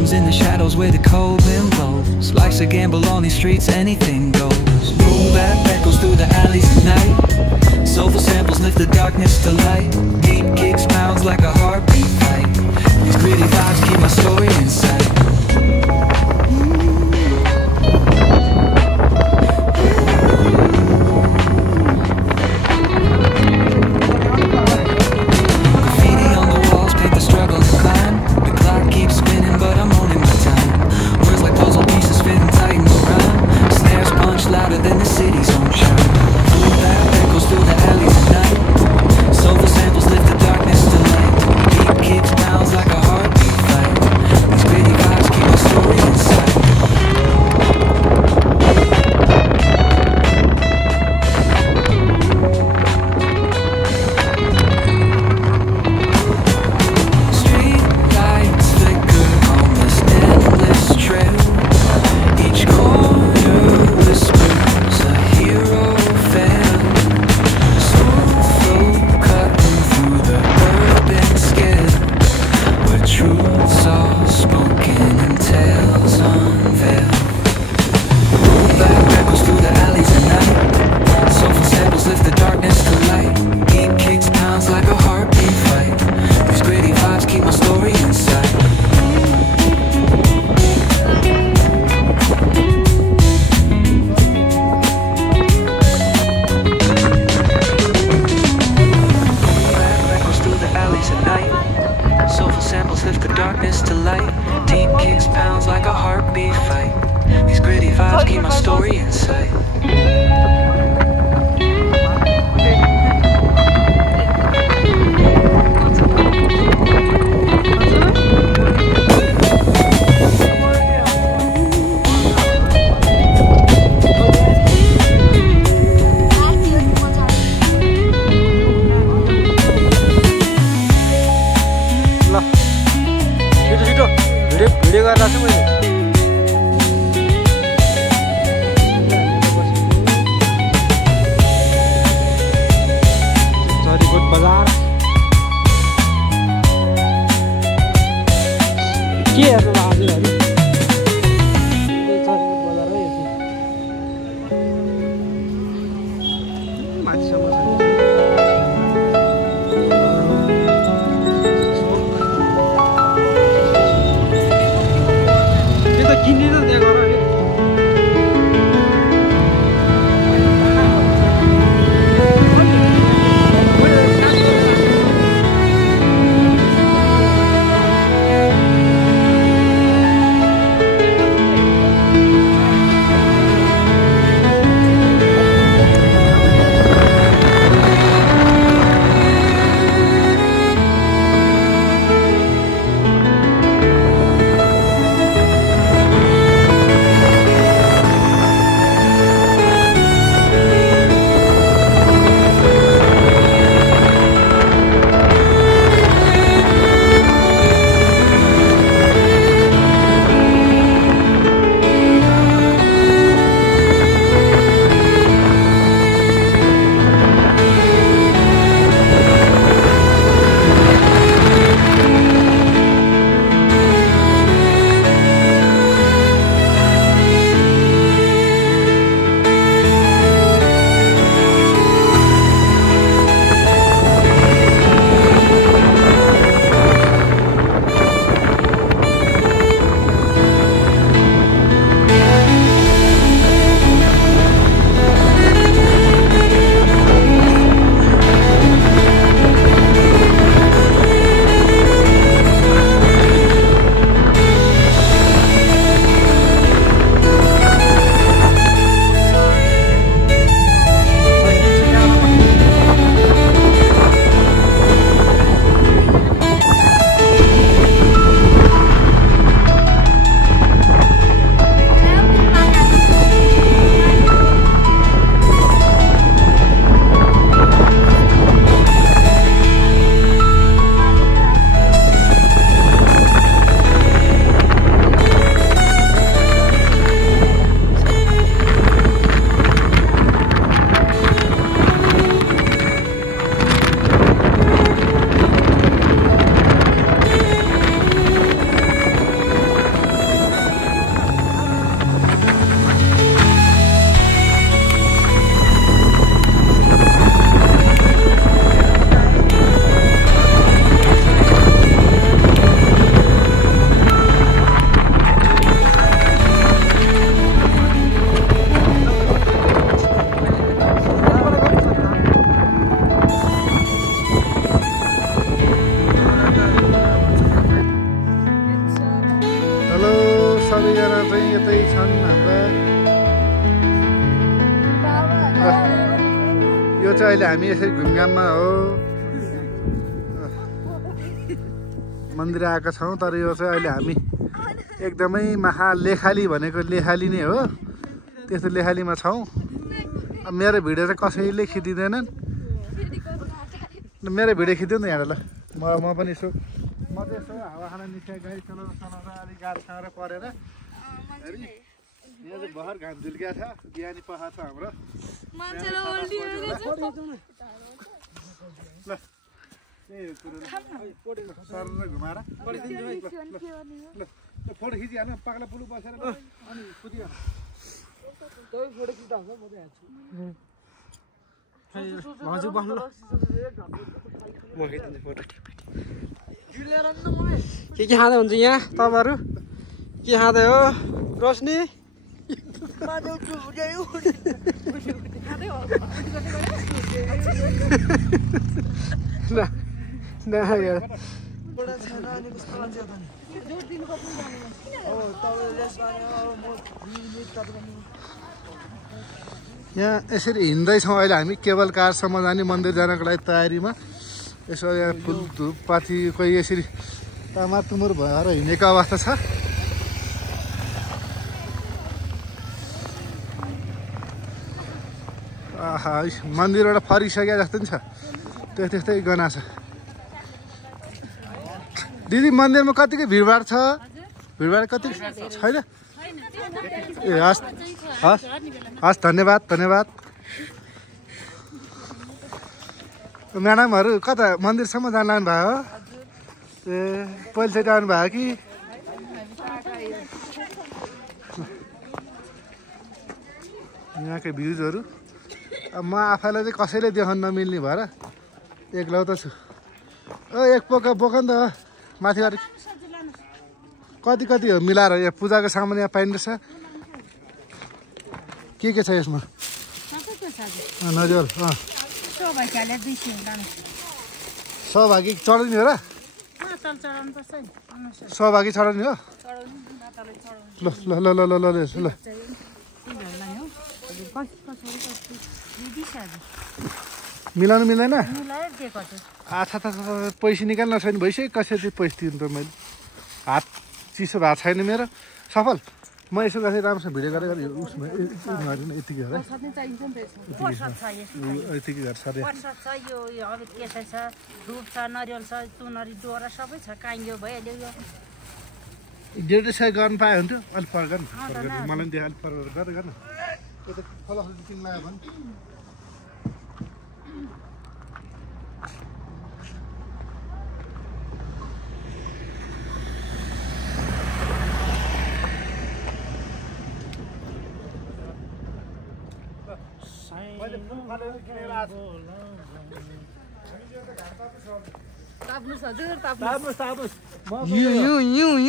phantoms in the shadows where the cold wind blows. Life's a gamble on these streets, anything goes. Boom bap echoes through the alleys at night. Soulful samples lift the darkness to light. Deep kicks pounds like a heartbeat fight. These gritty vibes keep my story in sight. Keep my story in sight. Video गरेर छु मैले बाजार के हेर्नु हजुरहरु बजार हो यो माछामा छ त्यो त किनेर त्यहाँ गर नि सबैजना चाहिँ यतै छन् हाम्रा। यो चाहिँ अहिले हामी यसरी घुमघाममा हो मन्दिर आएका छौँ। तर यो चाहिँ अहिले हामी एकदमै लेखाली भनेको लेखाली नै हो, त्यस्तो लेखालीमा छौँ। अब मेरो भिडियो चाहिँ कसैले खिचिँदैनन्, मेरो भिडियो खिच्यो नि त यहाँ ल। म पनि यसो म चाहिँ यसो हावा खाना निस्किया गाडी चलाउँदा अलिक गाडी साह्रो परेर यहाँ चाहिँ भर घाम झुल्किया छ। बिहानी पखाएको छ हाम्रो ल। त्यही कुरो सर घुमाएर फोटो खिचिहाल्नु पग्ला पुलु बसेर अनि कुदिहाल्नु। हजुर बस्नु के खाँदै हुन्छ यहाँ तपाईँहरू? के खाँदै हो रोशनी? यहाँ यसरी हिँड्दैछौँ अहिले हामी केबल कारसम्म जाने मन्दिर जानको लागि तयारीमा। यसो यहाँ फुल धुपपाती कोही यसरी तामार तुमुर भएर हिँडेको अवस्था छ। आहा मन्दिरबाट फरिसक्यो जस्तो नि छ, त्यस्तै गना छ। दिदी मन्दिरमा कतिको भिडभाड छ? भिडभाड कति छैन? ए हस् हस् हस् धन्यवाद धन्यवाद। म्याडमहरू कता मन्दिरसम्म जान लाग्नु भयो? ए पहिलोचोटि आउनु भयो कि? यहाँकै भ्युजहरू अब म आफैलाई चाहिँ कसैले देखाउन नमिल्ने भएर एक्लौता छु। एक पोका बोका नि त माथि अलिक कति हो मिलाएर यहाँ पूजाको सामान यहाँ पाइँदैछ। के छ यसमा? नजर सहभागी चढाउने हो र? सहभागी चढाउने हो? ल ल ल ल ल ल ल मिलाउनु मिल्दैन? आछा त पैसा निकाल्न छैन भइसक्यो। कसरी पैसा दिनु त मैले? हात चिसो भएको छैन मेरो। सफल म यसो गरेर राम्रोसँग भिडियो गरेर उसमा यतिकै हो यतिकै घर सर डेढ सय गर्नु पायो हुन्थ्यो। अलिक पर गर्नु मलाई पनि अलिक पर गरेर गर्नु। यता फलाफल किन लाग्यो भने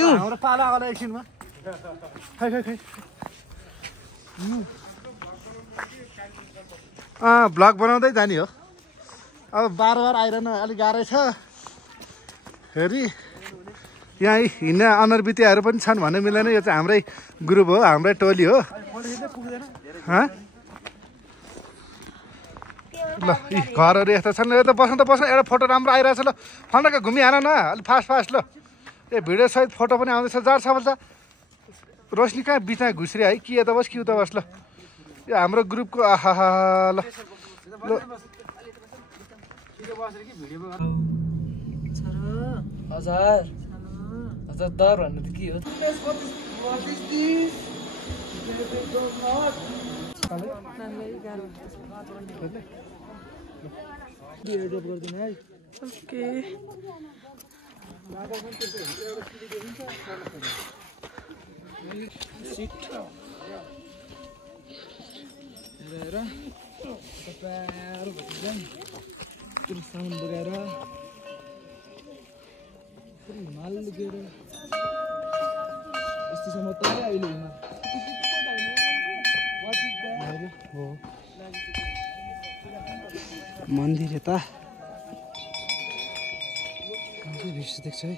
हाम्रो पाला होला एकछिनमा। खै भ्लग बनाउँदै जाने हो। अब बार आइरहन अलिक गाह्रै छ। फेरि यहाँ हिँड्ने अनरबितियाहरू पनि छन् भन्ने मिल्दैन। यो चाहिँ हाम्रै ग्रुप हो, हाम्रै टोली हो। ल यी घरहरू यस्तो छन्। यो त बस्नु एउटा फोटो राम्रो आइरहेछ। ल फन्डका घुमिहाल न अलिक फास्ट ल। ए भिडियो सहित फोटो पनि आउँदैछ। जार सफल छ। रोशनी कहाँ बिचमा घुस्रे है कि यता बस कि उता बस। ल यो हाम्रो ग्रुपको आहा ल दर भन्नु त के हो? ओके सामान बोकेर हिमाल लुकेर अस्तिसम्म त अहिले मन्दिर यता दृश्य देख्छ है।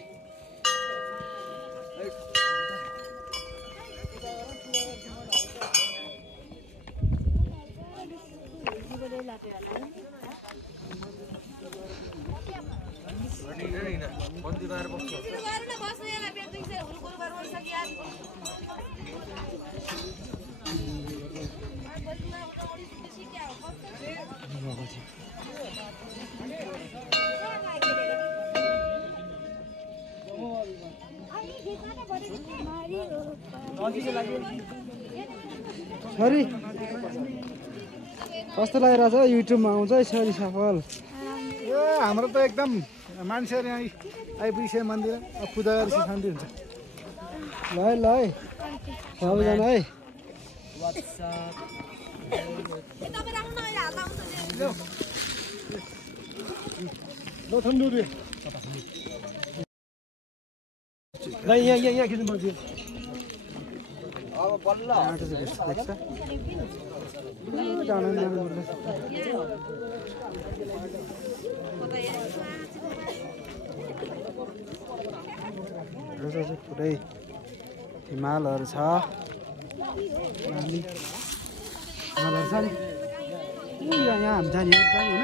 भएको थियो सरी कस्तो लागिरहेछ युट्युबमा आउँछ यसरी सफल ए हाम्रो त एकदम मान्छेहरू यहाँ आइपुग्छ मन्दिर पूजा गरेपछि शान्ति हुन्छ ल है ल है सबैजना है यहाँ खिच्नुपर्छ अब बल्ल देख्छ पुरै हिमालहरू छ हिमालहरू छ नि यहाँ हामी जाने होइन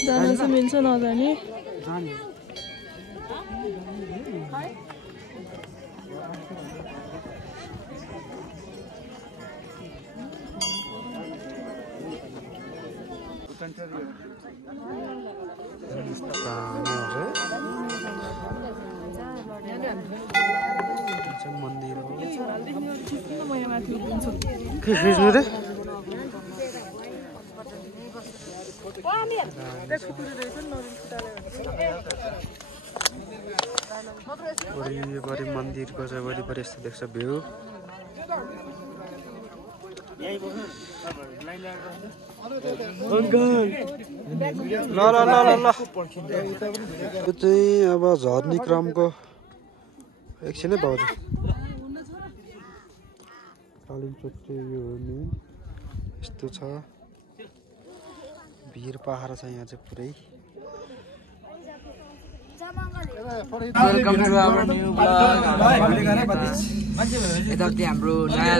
जान चाहिँ मिल्छ नजाने जाने मन्दिर हो खिच्नु रे वरिपरि मन्दिरको चाहिँ वरिपरि यस्तो देख्छ भ्यू ल ल ल ल यो चाहिँ अब झर्ने क्रमको एकछिनै भाउजू कालिम्पोङ चाहिँ यो हो नि यस्तो छ भिर पहाड छ यहाँ चाहिँ पुरै welcome to our new blog यतापट्टि हाम्रो नयाँ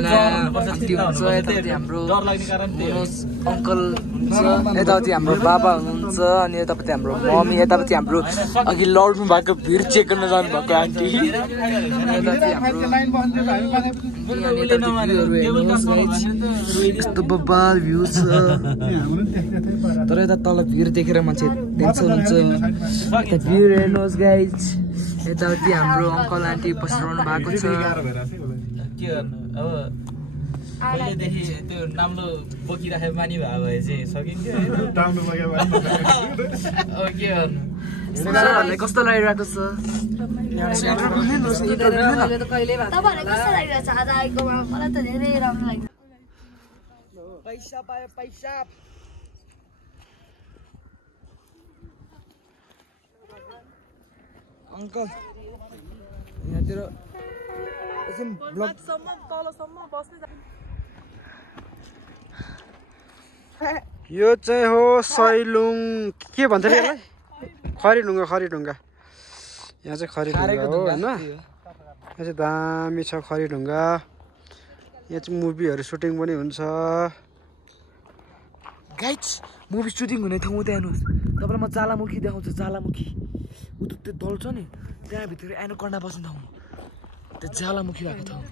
आन्टी हुनुहुन्छ यतापट्टि हाम्रो मनोज अङ्कल हुनुहुन्छ यतापट्टि हाम्रो बाबा हुनुहुन्छ अनि यतापट्टि हाम्रो मम्मी यतापट्टि हाम्रो अघि लड्नु भएको भिड चेक गर्न जानु भएको आन्टी यतापट्टि हाम्रो यस्तो बब्बाल भ्यू छ तर यता तल भिड देखेर मान्छे टेन्सन हुन्छ यता भिड हेर्नुहोस् गाइज यताउति हाम्रो अङ्कल आन्टी बसिरहनु भएको छ के गर्नु अब पहिलेदेखि त्यो नाम्लो बोकिराखेको बानी भयो भए चाहिँ सकिन्थ्यो अब के गर्नु कस्तो लागिरहेको छ पैसा पायो पैसा अङ्कल यहाँतिर यो चाहिँ हो सैलुङ के भन्छ अरे यसलाई खरीढुङ्गा खरीढुङ्गा यहाँ चाहिँ खरीढुङ्गा हो होइन यहाँ चाहिँ दामी छ खरीढुङ्गा यहाँ चाहिँ मुभीहरू सुटिङ पनि हुन्छ गाइज मुभी सुटिङ हुने ठाउँ त्यहाँ हेर्नुहोस् तपाईँलाई म ज्वालामुखी देखाउँछु ज्वालामुखी उता त्यो दल छ नि त्यहाँभित्र एनोकन्डा बस्ने ठाउँ त्यो ज्वालामुखी भएको ठाउँ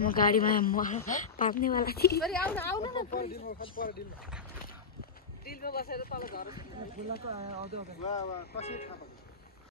म गाडीमा पार्नेवाला थिएँ कसरी थाहा